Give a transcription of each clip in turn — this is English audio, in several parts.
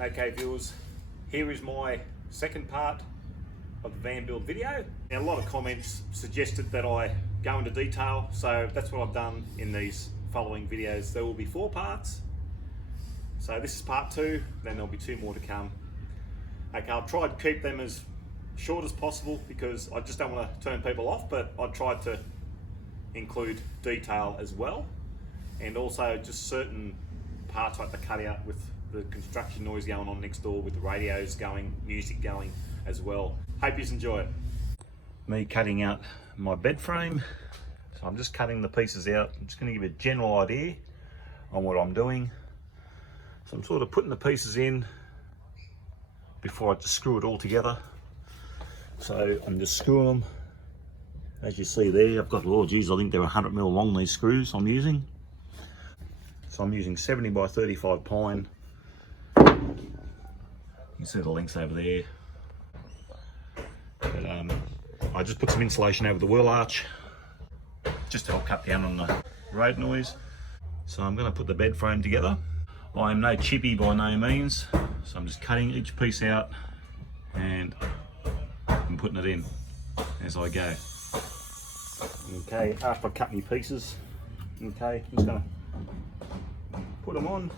Okay viewers, here is my second part of the van build video. Now, a lot of comments suggested that I go into detail, so that's what I've done in these following videos. There will be 4 parts. So this is part 2, then there'll be 2 more to come. Okay, I'll try to keep them as short as possible because I just don't want to turn people off, but I tried to include detail as well, and also just certain parts I had to cut out with the construction noise going on next door, with the radios going, music going as well. Hope you enjoy it. Me cutting out my bed frame. So I'm just cutting the pieces out. I'm just going to give you a general idea on what I'm doing. So I'm sort of putting the pieces in before I just screw it all together. So I'm just screwing them. As you see there, I've got, oh geez, I think they're 100mm long, these screws I'm using. So I'm using 70 by 35 pine. You can see the lengths over there. But I just put some insulation over the wheel arch just to help cut down on the road noise. So I'm going to put the bed frame together. I am no chippy by no means, so I'm just cutting each piece out and I'm putting it in as I go. Okay, after I cut my pieces, okay, I'm just going to put them on.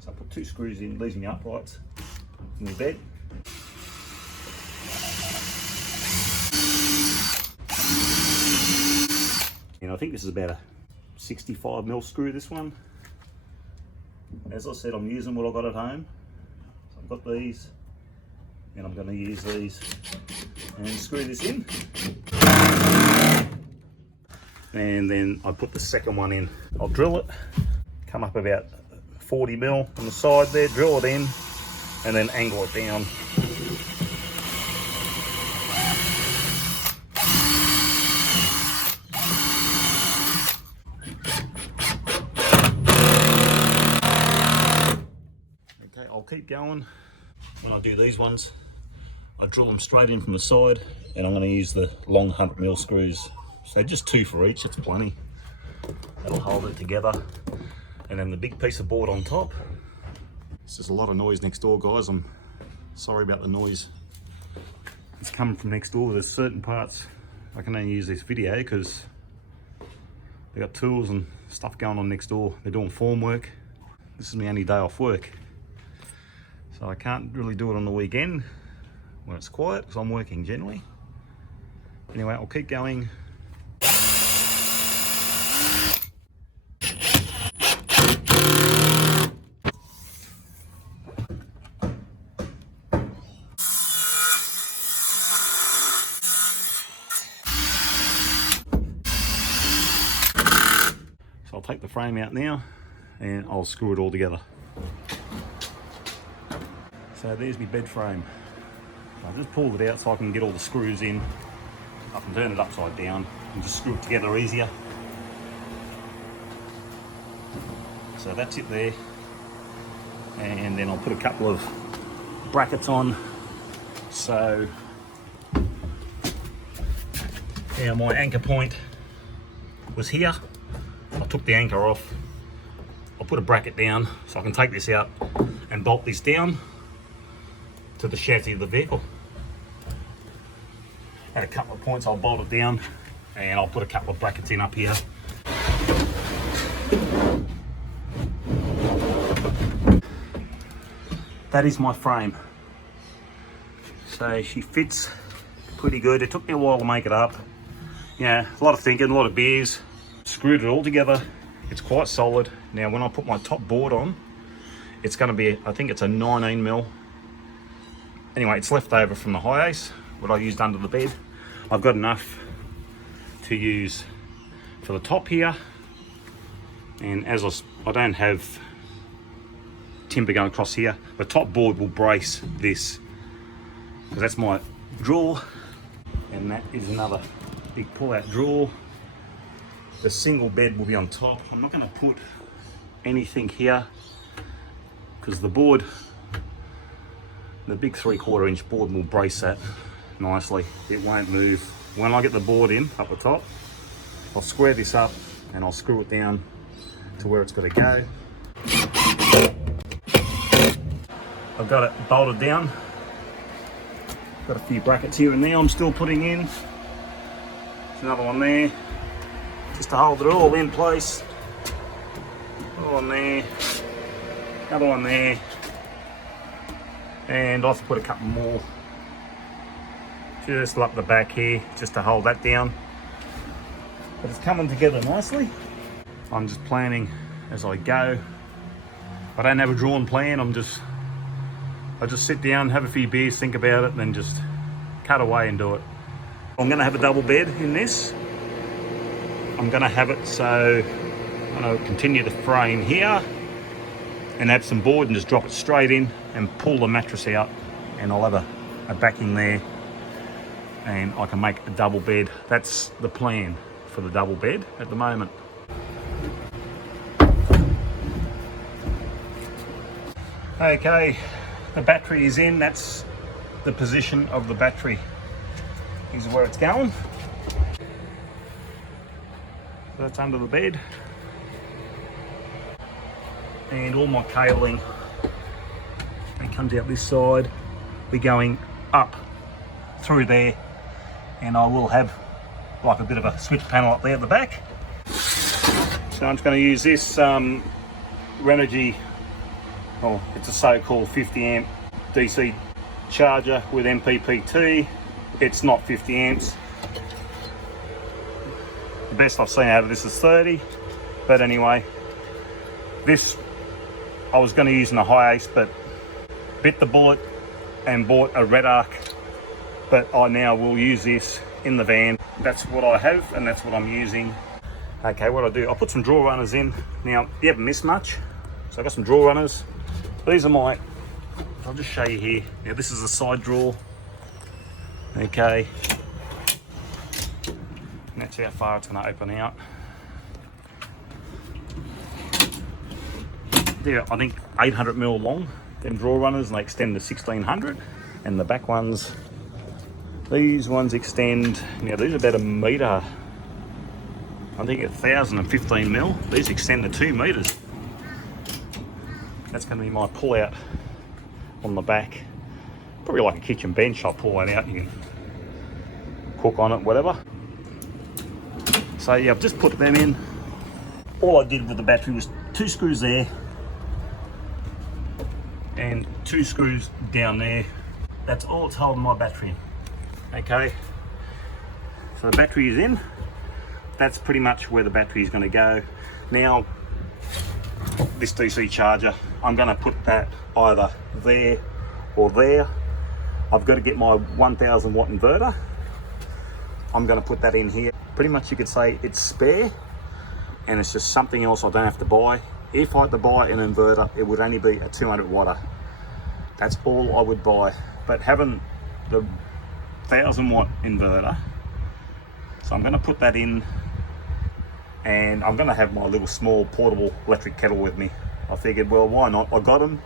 So I put 2 screws in, leaving the uprights in the bed. And I think this is about a 65mm screw, this one. As I said, I'm using what I've got at home. So I've got these, and I'm going to use these and screw this in. And then I put the second one in. I'll drill it, come up about 40mm on the side there, drill it in, and then angle it down. Okay, I'll keep going. When I do these ones, I drill them straight in from the side, and I'm going to use the long 100mm screws. So just 2 for each, that's plenty. That'll hold it together. And then the big piece of board on top. It's just a lot of noise next door, guys. I'm sorry about the noise. It's coming from next door. There's certain parts I can only use this video because they got tools and stuff going on next door. They're doing form work. This is my only day off work. So I can't really do it on the weekend when it's quiet because I'm working generally. Anyway, I'll keep going. So I'll take the frame out now and I'll screw it all together. So there's my bed frame. I just pulled it out so I can get all the screws in. I can turn it upside down and just screw it together easier. So that's it there. And then I'll put a couple of brackets on. So now my anchor point was here. I took the anchor off. I'll put a bracket down so I can take this out and bolt this down to the chassis of the vehicle. At a couple of points I'll bolt it down and I'll put a couple of brackets in up here. That is my frame. So she fits pretty good. It took me a while to make it up. Yeah, a lot of thinking, a lot of beers. Screwed it all together. It's quite solid. Now when I put my top board on, it's going to be, I think it's a 19mm. Anyway, it's left over from the high ace, what I used under the bed. I've got enough to use for the top here. And as I don't have timber going across here, the top board will brace this. Because that's my drawer. And that is another big pull-out drawer. The single bed will be on top. I'm not going to put anything here because the board, the big 3/4 inch board will brace that nicely. It won't move. When I get the board in up the top, I'll square this up and I'll screw it down to where it's got to go. I've got it bolted down. Got a few brackets here and there I'm still putting in. There's another one there, just to hold it all in place. Another one there, another one there, and I'll have to put a couple more just up the back here, just to hold that down. But it's coming together nicely. I'm just planning as I go. I don't have a drawn plan. I just sit down, have a few beers, think about it, and then just cut away and do it. I'm going to have a double bed in this. I'm going to have it so I'm going to continue the frame here and add some board and just drop it straight in and pull the mattress out, and I'll have a backing there and I can make a double bed. That's the plan for the double bed at the moment. Okay, the battery is in. That's the position of the battery. Here's where it's going. So that's under the bed. And all my cabling, it comes out this side, be going up through there, and I will have like a bit of a switch panel up there at the back. So I'm just going to use this Renogy, well, it's a so-called 50 amp DC charger with MPPT. It's not 50 amps. The best I've seen out of this is 30, but anyway, this I was going to use in a high ace, but bit the bullet and bought a red arc, but I now will use this in the van. That's what I have and that's what I'm using. Okay, what I do, I'll put some draw runners in. Now, you haven't missed much, so I've got some draw runners. These are my, I'll just show you here. Now this is a side drawer. Okay, and that's how far it's going to open out. They're, I think, 800mm long, them draw runners, and they extend to 1600. And the back ones, these ones extend, now these are about 1 metre, I think 1015mm. These extend to 2 metres. That's going to be my pull out on the back. Probably like a kitchen bench, I'll pull that out, you can cook on it, whatever. So yeah, I've just put them in. All I did with the battery was 2 screws there and 2 screws down there. That's all it's holding my battery in. Okay, so the battery is in. That's pretty much where the battery is going to go. Now, this DC charger, I'm going to put that either there or there. I've got to get my 1000 watt inverter. I'm going to put that in here. Pretty much you could say it's spare, and it's just something else I don't have to buy. If I had to buy an inverter, it would only be a 200 watter. That's all I would buy. But having the 1000 watt inverter, so I'm going to put that in, and I'm going to have my little small portable electric kettle with me. I figured, well, why not? I got them,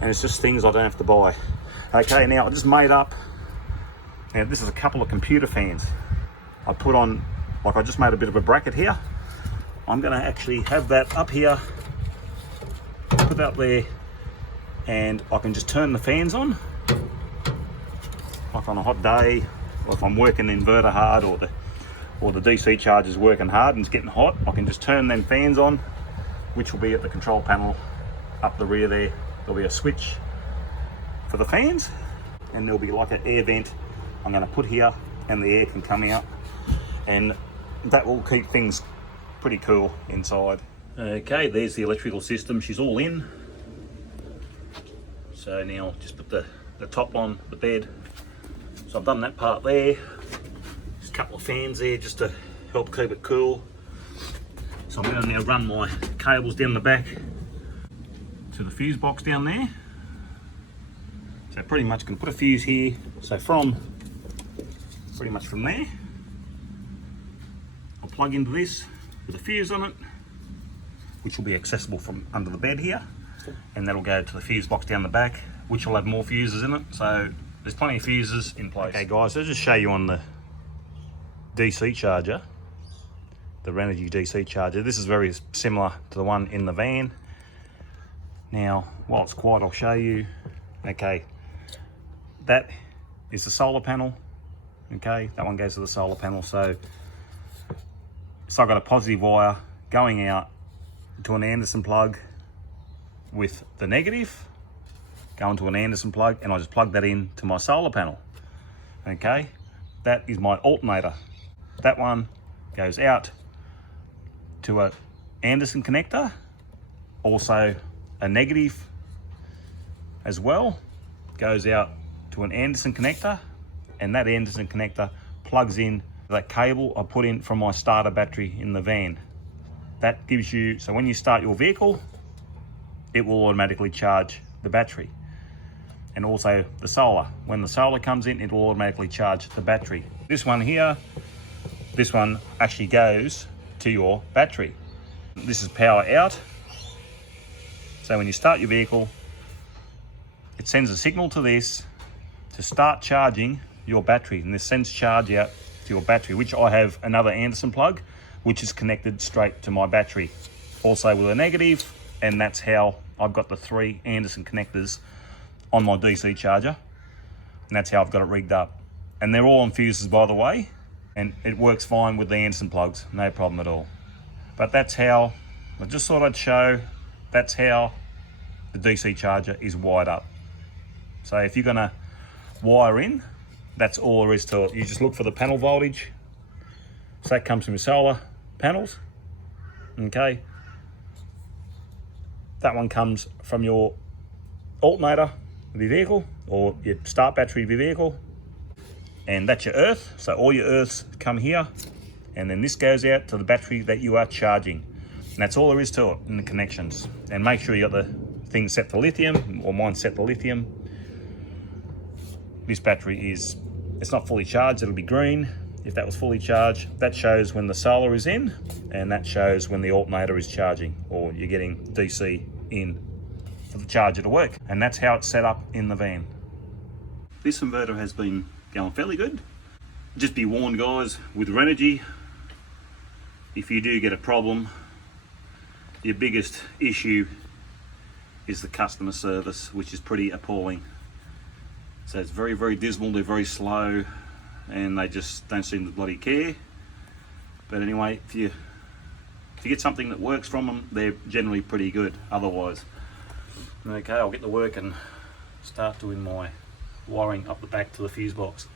and it's just things I don't have to buy. Okay, now I just made up, now this is a couple of computer fans. I put on, like I just made a bit of a bracket here. I'm going to actually have that up here, put that up there, and I can just turn the fans on. Like on a hot day, or if I'm working the inverter hard, or the DC charger's working hard and it's getting hot, I can just turn them fans on, which will be at the control panel up the rear there. There'll be a switch for the fans, and there'll be like an air vent I'm going to put here, and the air can come out, and that will keep things pretty cool inside. Okay, there's the electrical system. She's all in. So now just put the top on the bed. So I've done that part there. Just a couple of fans there just to help keep it cool. So I'm going to now run my cables down the back to the fuse box down there. So pretty much going to put a fuse here. So pretty much from there, I'll plug into this with a fuse on it, which will be accessible from under the bed here, and that'll go to the fuse box down the back, which will have more fuses in it. So there's plenty of fuses in place. Okay guys, so I'll just show you on the DC charger, the Renogy DC charger. This is very similar to the one in the van. Now, while it's quiet, I'll show you. Okay, that is the solar panel. Okay, that one goes to the solar panel. So I've got a positive wire going out to an Anderson plug with the negative, going to an Anderson plug, and I just plug that in to my solar panel. Okay, that is my alternator. That one goes out to a Anderson connector, also a negative as well goes out to an Anderson connector, and that Anderson connector plugs in that cable I put in from my starter battery in the van. That gives you, so when you start your vehicle, it will automatically charge the battery. And also the solar. When the solar comes in, it will automatically charge the battery. This one here, this one actually goes to your battery. This is power out. So when you start your vehicle, it sends a signal to this to start charging your battery, and this sends charge out to your battery, which I have another Anderson plug, which is connected straight to my battery, also with a negative, and that's how I've got the 3 Anderson connectors on my DC charger, and that's how I've got it rigged up. And they're all on fuses, by the way, and it works fine with the Anderson plugs, no problem at all. But that's how, I just thought I'd show, that's how the DC charger is wired up. So if you're gonna wire in, that's all there is to it. You just look for the panel voltage. So that comes from your solar panels, okay? That one comes from your alternator of your vehicle, or your start battery of your vehicle, and that's your earth. So all your earths come here, and then this goes out to the battery that you are charging. And that's all there is to it in the connections. And make sure you got the thing set to lithium, or mine set to lithium. This battery is, it's not fully charged, it'll be green. If that was fully charged, that shows when the solar is in, and that shows when the alternator is charging, or you're getting DC in for the charger to work. And that's how it's set up in the van. This inverter has been going fairly good. Just be warned, guys, with Renogy, if you do get a problem, your biggest issue is the customer service, which is pretty appalling. So it's very, very dismal, they're very slow, and they just don't seem to bloody care. But anyway, if you get something that works from them, they're generally pretty good otherwise. Okay, I'll get to work and start doing my wiring up the back to the fuse box.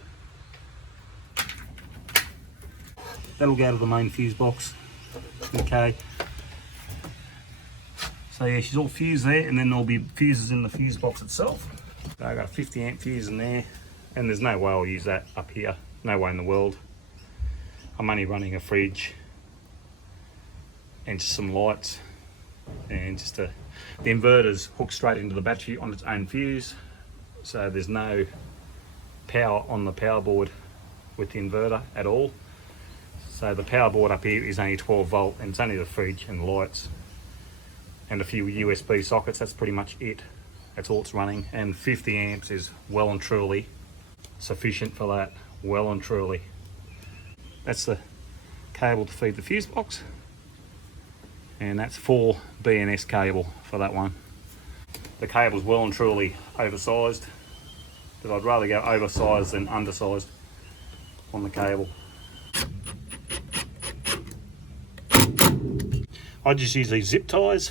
That'll go to the main fuse box. Okay. So yeah, she's all fused there, and then there'll be fuses in the fuse box itself. So I got a 50 amp fuse in there, and there's no way I'll use that up here. No way in the world. I'm only running a fridge and just some lights, and just the inverter's hooked straight into the battery on its own fuse. So there's no power on the power board with the inverter at all. So the power board up here is only 12 volt, and it's only the fridge and the lights and a few USB sockets. That's pretty much it. That's all it's running, and 50 amps is well and truly sufficient for that, well and truly. That's the cable to feed the fuse box, and that's 4 BNS cable for that one. The cable's well and truly oversized, but I'd rather go oversized than undersized on the cable. I just use these zip ties,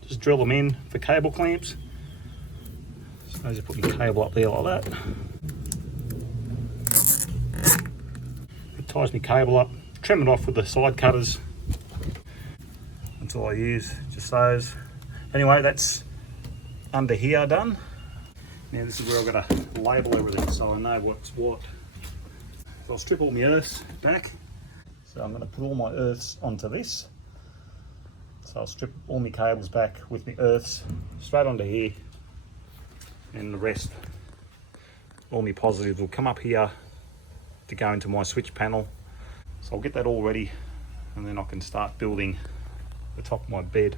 just drill them in for cable clamps. So I just put my cable up there like that. It ties my cable up, trim it off with the side cutters. That's all I use, just those. Anyway, that's under here done. Now this is where I've got to label everything so I know what's what. So I'll strip all my earths back. So I'm going to put all my earths onto this. So I'll strip all my cables back with my earths straight onto here, and the rest, all my positives will come up here to go into my switch panel. So I'll get that all ready, and then I can start building the top of my bed.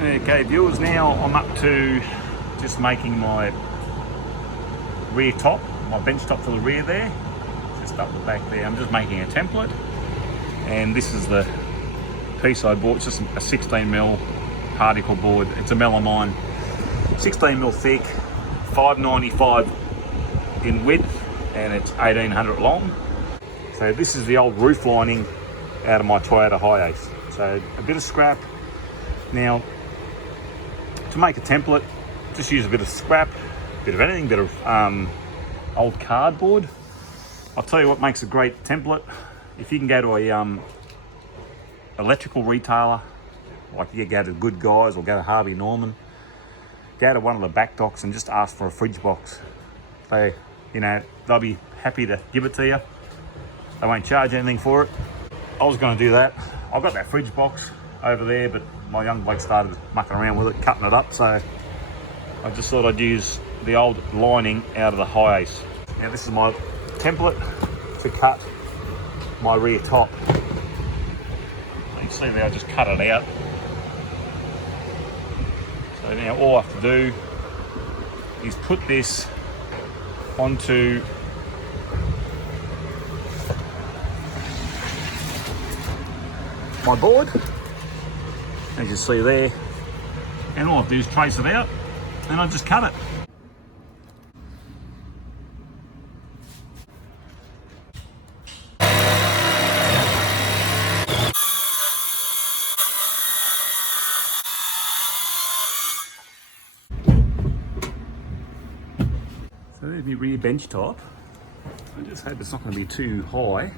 Okay viewers, now I'm up to just making my rear top, my bench top for the rear there, just up the back there. I'm just making a template, and this is the piece I bought, just a 16mm particle board. It's a melamine, 16mm thick, 595 in width, and it's 1800 long. So this is the old roof lining out of my Toyota Hiace. So a bit of scrap. Now, to make a template, just use a bit of scrap, a bit of anything, bit of old cardboard. I'll tell you what makes a great template. If you can go to a electrical retailer, like you go to Good Guys or go to Harvey Norman, go to one of the back docks and just ask for a fridge box. They'll be happy to give it to you. They won't charge anything for it. I was going to do that. I've got that fridge box over there, but my young bloke started mucking around with it, cutting it up, so I just thought I'd use the old lining out of the Hiace. Now this is my template to cut my rear top. You can see there I just cut it out. So now all I have to do is put this onto my board, as you see there, and all I have to do is trace it out and I just cut it. So there's my rear bench top. I just hope it's not going to be too high.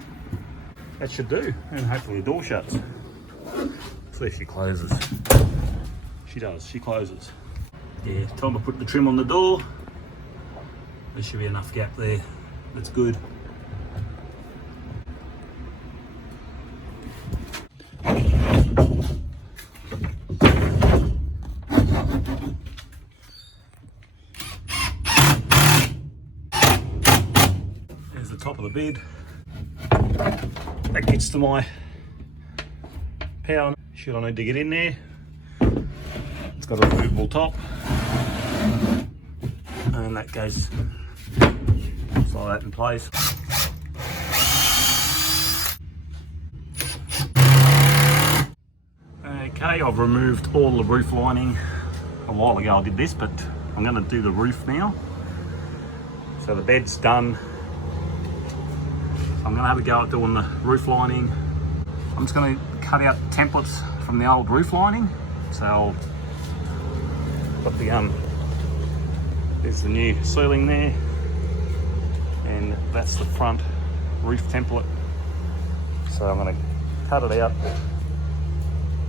That should do, and hopefully the door shuts. So if she closes. She does, she closes. Yeah, time to put the trim on the door. There should be enough gap there. That's good. There's the top of the bed. That gets to my power. Should I need to get in there? It's got a removable top, and that goes slide that in place. Okay, I've removed all the roof lining. A while ago I did this, but I'm going to do the roof now. So the bed's done. I'm going to have a go at doing the roof lining. I'm just going to cut out templates from the old roof lining. So I'll put there's the new ceiling there, and that's the front roof template. So I'm going to cut it out,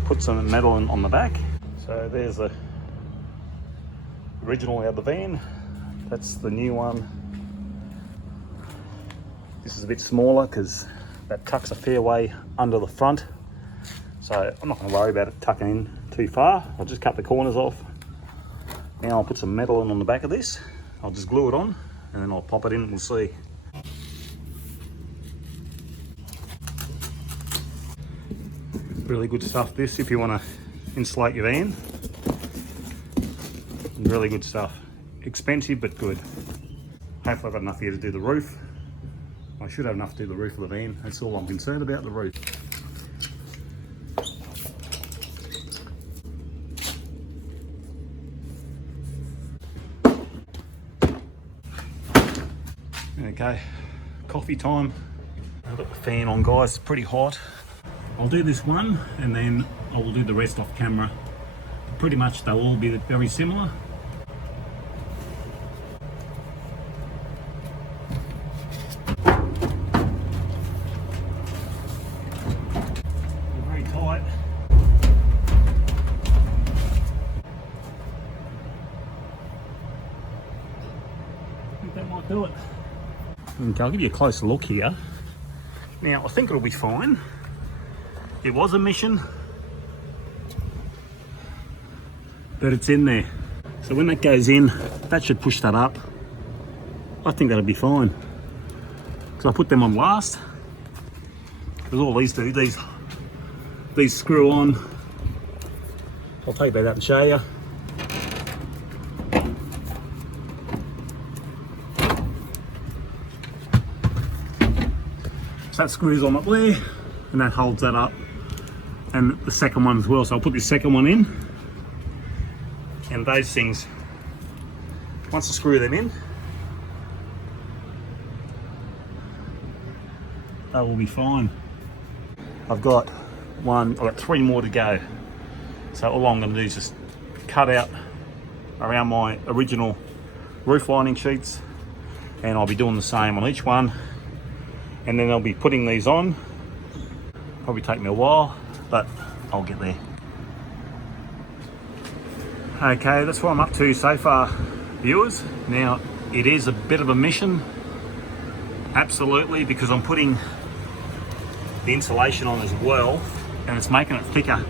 put some metal on the back. So there's the original out of the van. That's the new one. This is a bit smaller because that tucks a fair way under the front. So I'm not going to worry about it tucking in too far. I'll just cut the corners off. Now I'll put some metal in on the back of this. I'll just glue it on and then I'll pop it in and we'll see. Really good stuff this if you want to insulate your van. Really good stuff. Expensive but good. Hopefully I've got enough here to do the roof. I should have enough to do the roof of the van. That's all I'm concerned about, the roof. Okay, coffee time. I've got the fan on, guys, it's pretty hot. I'll do this one and then I will do the rest off camera. Pretty much they'll all be very similar. Very tight. I think that might do it. Okay, I'll give you a closer look here. Now, I think it'll be fine. It was a mission, but it's in there. So when that goes in, that should push that up. I think that'll be fine. Because I put them on last. Because all these do, these screw on. I'll take that out and show you. So that screws on up there, and that holds that up. and the second one as well. So I'll put this second one in, and those things, once I screw them in, they will be fine. I've got 3 more to go. So all I'm going to do is just cut out around my original roof lining sheets, and I'll be doing the same on each one, and then I'll be putting these on. Probably take me a while, but I'll get there. Okay, that's what I'm up to so far, viewers. Now, it is a bit of a mission, absolutely, because I'm putting the insulation on as well, and it's making it thicker.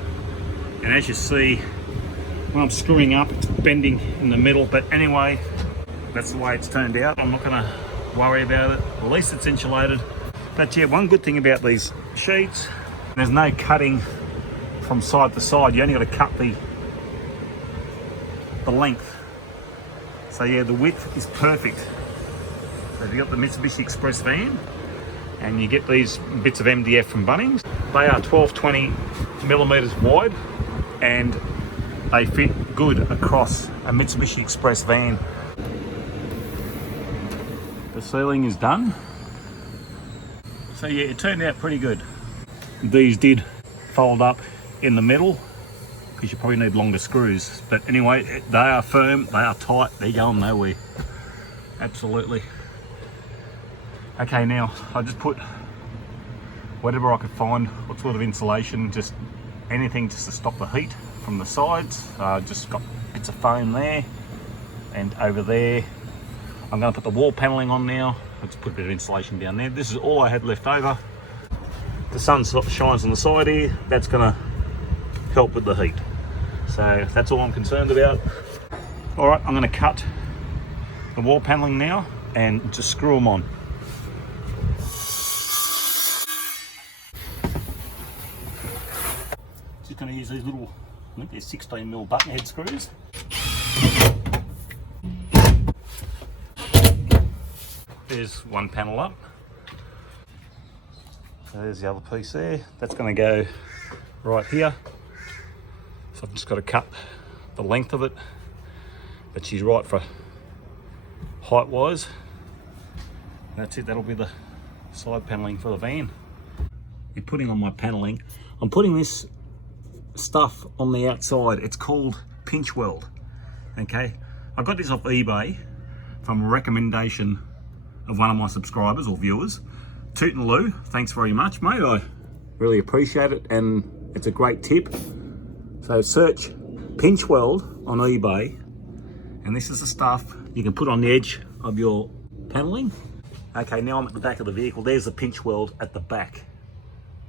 And as you see, when I'm screwing up, it's bending in the middle. But anyway, that's the way it's turned out. I'm not going to worry about it. At least it's insulated. But yeah, one good thing about these sheets, there's no cutting from side to side. You only got to cut the length. So yeah, the width is perfect. So you've got the Mitsubishi Express van, and you get these bits of MDF from Bunnings. They are 12-20 millimeters wide, and they fit good across a Mitsubishi Express van. The ceiling is done. So yeah, it turned out pretty good. These did fold up in the middle because you probably need longer screws. But anyway, they are firm, they are tight, they're going nowhere. Absolutely. Okay, now I just put whatever I could find, what sort of insulation, just anything just to stop the heat from the sides. Just got bits of foam there, and over there I'm going to put the wall paneling on now. I'll just put a bit of insulation down there. This is all I had left over. The sun shines on the side here, that's going to help with the heat. So that's all I'm concerned about. All right, I'm going to cut the wall paneling now and just screw them on. Just going to use these little, I think they're 16mm button head screws. There's one panel up. So there's the other piece there. That's going to go right here. So I've just got to cut the length of it, but she's right for height wise. That's it, that'll be the side paneling for the van. You're putting on my paneling, I'm putting this stuff on the outside. It's called pinch weld. Okay, I got this off eBay from a recommendation of one of my subscribers or viewers. Toot and Lou, thanks very much, mate. I really appreciate it, and it's a great tip. So search pinch weld on eBay, and this is the stuff you can put on the edge of your paneling. Okay, now I'm at the back of the vehicle. There's the pinch weld at the back,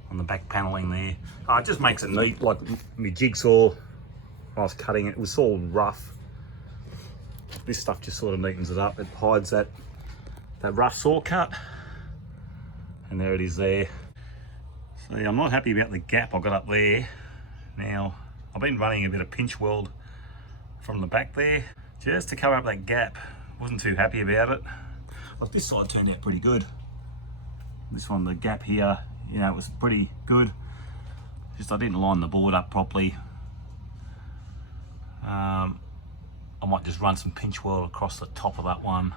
on the back paneling there. It just makes it neat, like my jigsaw, I was cutting it, it was all rough. This stuff just sort of neatens it up. It hides that rough saw cut, and there it is there. So yeah, I'm not happy about the gap I got up there. Now, I've been running a bit of pinch weld from the back there, just to cover up that gap. Wasn't too happy about it. But this side turned out pretty good. This one, the gap here, you know, it was pretty good. Just I didn't line the board up properly. I might just run some pinch weld across the top of that one.